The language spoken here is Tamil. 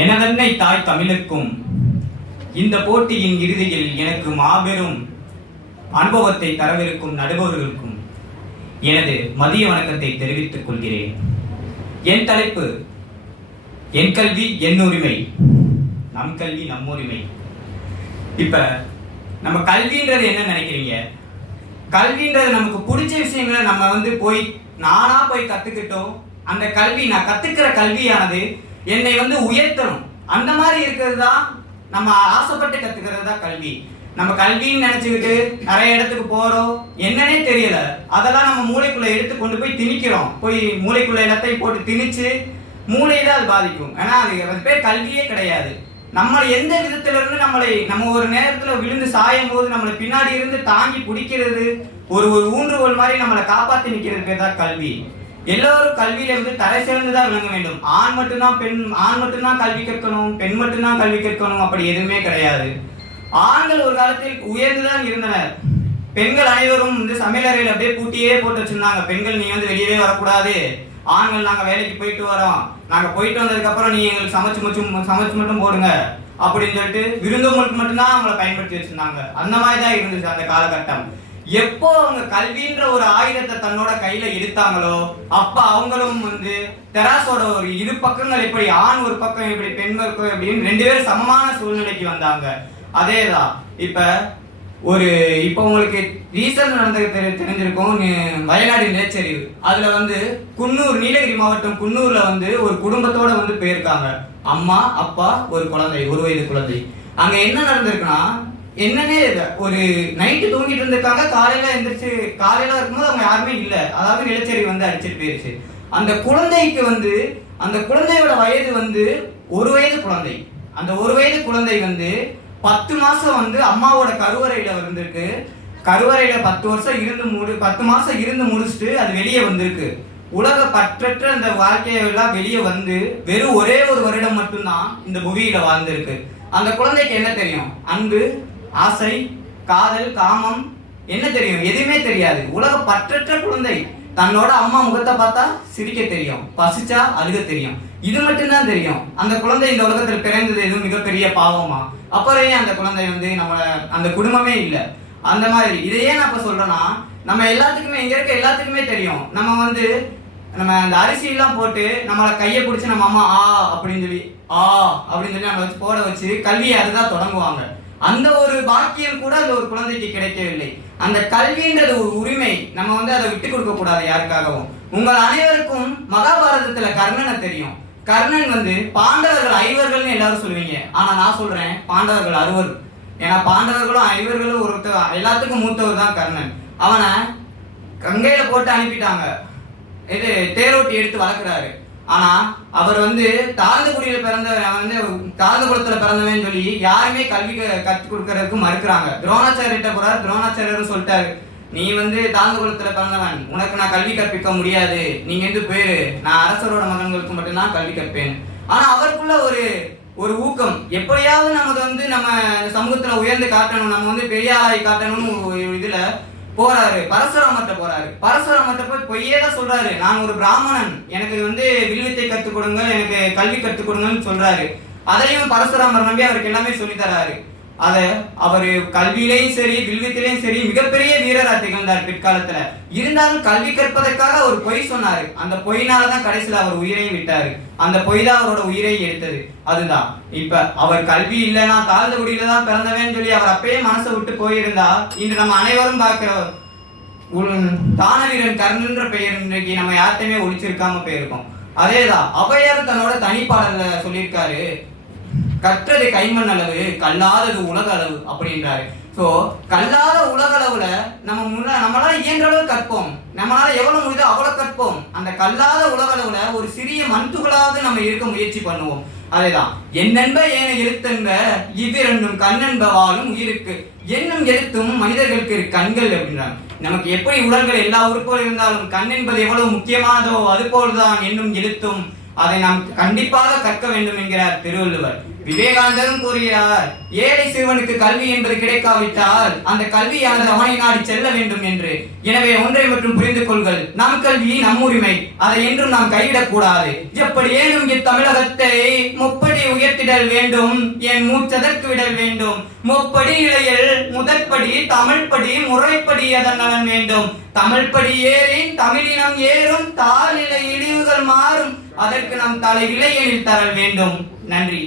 எனதன்னை தாய் தமிழுக்கும் இந்த போட்டியின் இறுதியில் எனக்கு மாபெரும் அனுபவத்தை தரவிருக்கும் நடுபவர்களுக்கும் எனது மதிய வணக்கத்தை தெரிவித்துக் கொள்கிறேன். என் தலைப்பு என் கல்வி என் உரிமை. நம் கல்வி நம் உரிமை. இப்ப நம்ம கல்வின்றது என்ன நினைக்கிறீங்க? கல்வின்றது நமக்கு பிடிச்ச விஷயங்களை நம்ம வந்து போய் நானா போய் கத்துக்கிட்டோம். அந்த கல்வி நான் கத்துக்கிற கல்வியானது என்னை வந்து உயர்த்தணும். அந்த மாதிரி இருக்கிறது தான் நம்ம ஆசைப்பட்டு கத்துக்கிறது தான் கல்வி. நம்ம கல்வின்னு நினைச்சுக்கிட்டு நிறைய இடத்துக்கு போறோம். என்னன்னே தெரியல. அதெல்லாம் நம்ம மூளைக்குள்ள எடுத்து கொண்டு போய் திணிக்கிறோம். போய் மூளைக்குள்ள எல்லாத்தையும் போட்டு திணிச்சு மூளையை தான் அது பாதிக்கும். ஏன்னா அது அது பேர் கல்வியே கிடையாது. நம்மளை எந்த விதத்துல இருந்து நம்மளை நம்ம ஒரு நேரத்துல விழுந்து சாயும் போது நம்மளை பின்னாடி இருந்து தாங்கி பிடிக்கிறது ஒரு ஒரு ஊன்றுகோல் மாதிரி நம்மளை காப்பாத்தி நிக்கிறது பேர் தான் கல்வி. எல்லோரும் கல்வியில இருந்து தலை சிறந்துதான் விளங்க வேண்டும். ஆண் மட்டும்தான் பெண் ஆண் மட்டும்தான் கல்வி கற்கணும் பெண் மட்டும்தான் கல்வி கற்கணும் அப்படி எதுவுமே கிடையாது. ஆண்கள் ஒரு காலத்தில் உயர்ந்துதான் இருந்தனர். பெண்கள் அனைவரும் வந்து சமையலறையில் அப்படியே பூட்டியே போட்டு வச்சிருந்தாங்க. பெண்கள் நீ வந்து வெளியவே வரக்கூடாது. ஆண்கள் நாங்கள் வேலைக்கு போயிட்டு வரோம். நாங்கள் போயிட்டு வந்ததுக்கப்புறம் நீ எங்களுக்கு சமைச்சு மட்டும் சமைச்சு மட்டும் போடுங்க. அப்படின்னு சொல்லிட்டு விருந்தோம்பலுக்கு மட்டும்தான் அவங்கள பயன்படுத்தி வச்சிருந்தாங்க. அந்த மாதிரி தான் இருந்துச்சு அந்த காலகட்டம். எப்போ அவங்க கல்வின்ற ஒரு ஆயுதத்தை தன்னோட கையில எடுத்தாங்களோ அப்ப அவங்களும் வந்து தெராசோட ஒரு இரு பக்கங்கள் எப்படி ஆண் ஒரு பக்கம் எப்படி பெண் பக்கம் அப்படின்னு ரெண்டு பேரும் சமமான சூழ்நிலைக்கு வந்தாங்க. அதேதான். இப்ப ஒரு இப்போ உங்களுக்கு ரீசன் நடந்தது தெரிஞ்சிருக்கும். வயநாடு நிலச்சரிவு. அதுல வந்து குன்னூர் நீலகிரி மாவட்டம் குன்னூர்ல வந்து ஒரு குடும்பத்தோட வந்து போயிருக்காங்க. அம்மா அப்பா ஒரு குழந்தை ஒரு வயது குழந்தை. அங்க என்ன நடந்திருக்குன்னா என்னன்னே ஒரு நைட்டு தூங்கிட்டு இருந்திருக்காங்க காலையில எந்திரிச்சு காலையில இருக்கும்போது அவங்க யாருமே இல்லை. அதாவது நிலச்சரிவு வந்து அடிச்சிட்டு போயிருச்சு. அந்த குழந்தைக்கு வந்து அந்த குழந்தையோட வயது வந்து ஒரு வயது குழந்தை. அந்த ஒரு வயது குழந்தை வந்து பத்து மாசம் வந்து அம்மாவோட கருவறையில இருந்திருக்கு கருவறையில பத்து வருஷம் இருந்து முடி பத்து மாசம் இருந்து முடிச்சுட்டு அது வெளியே வந்திருக்கு. உலக பற்றற்ற அந்த வாழ்க்கையெல்லாம் வெளியே வந்து வெறும் ஒரே ஒரு வருடம் மட்டும்தான் இந்த புவியில வாழ்ந்திருக்கு. அந்த குழந்தைக்கு என்ன தெரியும்? அன்பு ஆசை காதல் காமம் என்ன தெரியும்? எதுவுமே தெரியாது. உலக பற்றற்ற குழந்தை. தன்னோட அம்மா முகத்தை பார்த்தா சிரிக்க தெரியும். பசிச்சா அழுக தெரியும். இது மட்டும்தான் தெரியும். அந்த குழந்தை இந்த உலகத்தில் பிறந்தது எதுவும் மிகப்பெரிய பாவமா? அப்புறம் ஏன் அந்த குழந்தை வந்து நம்ம அந்த குடும்பமே இல்லை. அந்த மாதிரி. இதை ஏன் நான் இப்போ சொல்றேன்னா நம்ம எல்லாத்துக்குமே இங்க இருக்க எல்லாத்துக்குமே தெரியும். நம்ம வந்து நம்ம அந்த அரிசியெல்லாம் போட்டு நம்மளை கையை பிடிச்சி நம்ம அம்மா ஆ அப்படின்னு சொல்லி ஆ அப்படின்னு சொல்லி நம்ம வச்சு போட வச்சு கல்வியை அதுதான் தொடங்குவாங்க. அந்த ஒரு பாக்கியம் கூட அந்த ஒரு குழந்தைக்கு கிடைக்கவில்லை. அந்த கல்வின்றது ஒரு உரிமை. நம்ம வந்து அதை விட்டு கொடுக்க கூடாது யாருக்காகவும். உங்கள் அனைவருக்கும் மகாபாரதத்துல கர்ணனை தெரியும். கர்ணன் வந்து பாண்டவர்கள் ஐவர்கள்னு எல்லாரும் சொல்லுவீங்க. ஆனா நான் சொல்றேன் பாண்டவர்கள் அறுவர் ஏன்னா பாண்டவர்களும் ஐவர்களும் ஒருத்தர் எல்லாத்துக்கும் மூத்தவர் தான் கர்ணன். அவனை கங்கையில போட்டு அனுப்பிட்டாங்க. இது தேரோட்டி எடுத்து வளர்க்குறாரு. ஆனா அவர் வந்து தாழ்ந்த குடியில பிறந்தவர் வந்து தாழ்ந்த குலத்துல பிறந்தவன் சொல்லி யாருமே கல்வி க- கற்றுக் கொடுக்கறதுக்கு மறுக்கிறாங்க. துரோணாச்சாரியிட்ட போறாரு துரோணாச்சாரியர் சொல்லிட்டாரு நீ வந்து தாழ்ந்த குலத்துல பிறந்தவன். உனக்கு நான் கல்வி கற்பிக்க முடியாது. நீங்க இருந்து போயிரு. நான் அரசரோட மகன்களுக்கு மட்டும்தான் கல்வி கற்பேன். ஆனா அவருக்குள்ள ஒரு ஒரு ஊக்கம். எப்படியாவது நமக்கு வந்து நம்ம சமூகத்துல உயர்ந்து காட்டணும். நம்ம வந்து பெரிய ஆளாய் காட்டணும்னு ஒரு இதுல போறாரு. பரசுராமத்தை போறாரு. பரசுராமத்தை போய் பொய்யே தான் சொல்றாரு. நான் ஒரு பிராமணன். எனக்கு வந்து வில்வித்தை கற்றுக் கொடுங்க எனக்கு கல்வி கற்றுக் கொடுங்கன்னு சொல்றாரு. அதையும் பரசுராமர் நம்பி அவருக்கு எல்லாமே சொல்லி தராரு. அதை அவர் கல்வியிலையும் சரி வில்வித்திலையும் சரி மிகப்பெரிய வீரராக திகழ்ந்தார் பிற்காலத்துல. இருந்தாலும் கல்வி கற்பதற்காக அவர் பொய் சொன்னாரு. அந்த பொய்னால தான் கடைசியில் அவர் உயிரையும் விட்டாரு. அந்த பொய் தான் அவரோட உயிரையும் எடுத்தது. அதுதான். இப்ப அவர் கல்வி இல்லைன்னா தாழ்ந்த குடியில தான் பிறந்தவேன்னு சொல்லி அவர் அப்பயே மனசை விட்டு போயிருந்தா இன்று நம்ம அனைவரும் பார்க்கிற தானவீரன் கர்ணன்ற பெயர் இன்றைக்கு நம்ம யார்த்தையுமே ஒழிச்சிருக்காம போயிருக்கோம். அதேதான் அவையார் தன்னோட தனிப்பாடல சொல்லியிருக்காரு கற்றது கைமண் அளவு கல்லாதது உலக அளவு அப்படின்றாரு. ஸோ கல்லாத உலக அளவுல நம்ம முன்னா நம்மளால இயன்ற அளவு கற்போம். நம்மளால எவ்வளவு முடியுதோ அவ்வளவு கற்போம். அந்த கல்லாத உலக அளவுல ஒரு சிறிய மந்துகளாவது நம்ம இருக்க முயற்சி பண்ணுவோம். அதேதான். என்னென்ப ஏன எழுத்தென்ப இவ்விரண்டும் கண்ணென்ப வாழும் உயிருக்கு என்னும் எழுத்தும் மனிதர்களுக்கு இரு கண்கள் அப்படின்றாங்க. நமக்கு எப்படி உடல்கள் எல்லா உறுப்புகள் இருந்தாலும் கண் என்பது எவ்வளவு முக்கியமானதோ அது போல்தான் என்னும் எழுத்தும் அதை நாம் கண்டிப்பாக கற்க வேண்டும் என்கிறார் திருவள்ளுவர். விவேகானந்தரும் கூறுகிறார் ஏழை சிறுவனுக்கு கல்வி என்று கிடைக்காவிட்டால் அந்த கல்வியானது அவனை நாடி செல்ல வேண்டும் என்று. எனவே ஒன்றை மற்றும் புரிந்து கொள்கள் நம் கல்வி நம் உரிமை. அதை என்றும் நாம் கைவிடக்கூடாது. எப்படி ஏனும் இத்தமிழகத்தை முப்படி உயர்த்திடல் வேண்டும் என் மூச்சதற்கு விடல் வேண்டும். முப்படி நிலையில் முதற்படி தமிழ்படி முறைப்படி அதன் நலன் வேண்டும். தமிழ்படி ஏறின் தமிழினம் ஏறும் தாழ்நிலை இழிவுகள் மாறும். அதற்கு நாம் தலை இளையனில் தரல் வேண்டும். நன்றி.